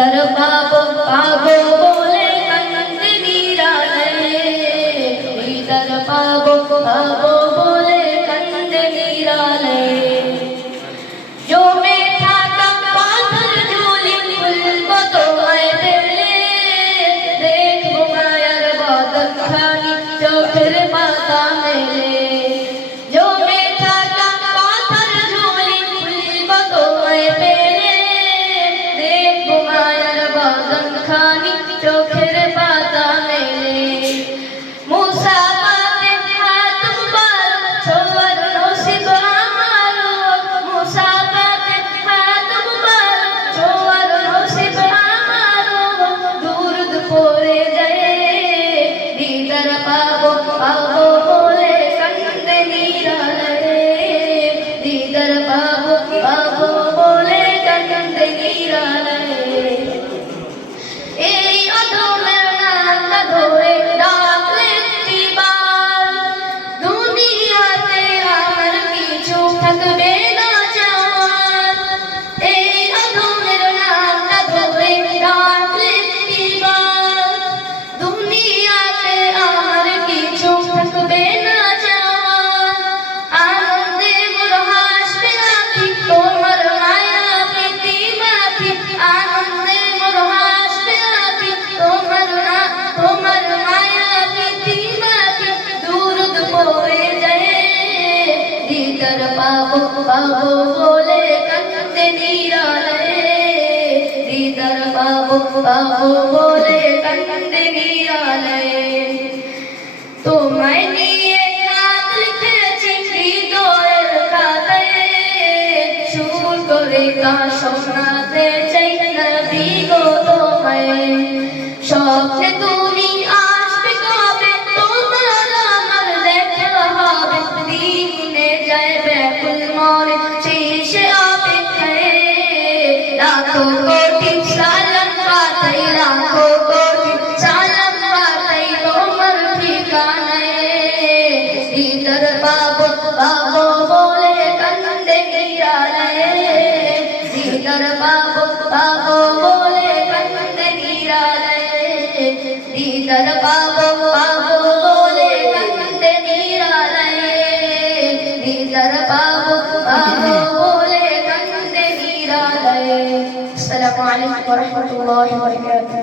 दीदार पाबो पाबो बोले कंदे निराले दीदार पाबो पाबो बोले कंदे निराले जो में थाका पाथर झूली फुलबो তোমায় পেলে দেখবো মায়ার বদন খানি চোখের পাতা মেলে जो में थाका पाथर झूली फुलबो তোমায় পেলে দেখবো মায়ার বদন খানি চোখের পাতা মেলে মুসা পাতে হাত মুবারক ছোঁয়ার নসিব আমারো মুসা পাতে হাত মুবারক ছোঁয়ার নসিব আমারো দুরুদ পড়ে যায় দীদার পাবো পাবো বলে কান্দে নিরালে দীদার পাবো পাবো বলে কান্দে নিরালে এই অধমের নামটা ধরে ডাকলে একটিবার দুনিয়াতে আমার কিছু থাকবে না চাওয়ার এই অধমের নামটা ধরে ডাকলে একটিবার দুনিয়াতে আমার কিছু থাকবে না চাওয়ার আনন্দে মোর হাসবে আঁখি তোমার মায়া প্রীতি মাখি আনন্দে মোর হাসবে আঁখি তোমার মায়া প্রীতি মাখি দুরুদ পড়ে যায় দীদার পাবো পাবো বলে কান্দে নিরালে দীদার পাবো পাবো বলে কান্দে নিরালে তোমায় নিয়ে কাজ লিখেছি হৃদয়ের খাতায় সুর করে তা শোনাতে চাই নবী গো তোমায় স্বপ্নে তুমি আসবে কবে তোমার আমার দেখা হবে দিনে যায় ব্যাকুল মনে শেষে অপেক্ষায় লাখো কোটি সালাম পাঠাই লাখো কোটি সালাম পাঠাই তোমার ঠিকানায় দীদার পাবো পাবো বলে কান্দে নিরালে দীদার পাবো পাবো বলে কান্দে নিরালে দীদার পাবো পাবো বলে কান্দে নিরালে দীদার পাবো পাবো বলে কান্দে নিরালে আসসালামু আলাইকুম ওয়া রাহমাতুল্লাহি ওয়া বারাকাতুহু।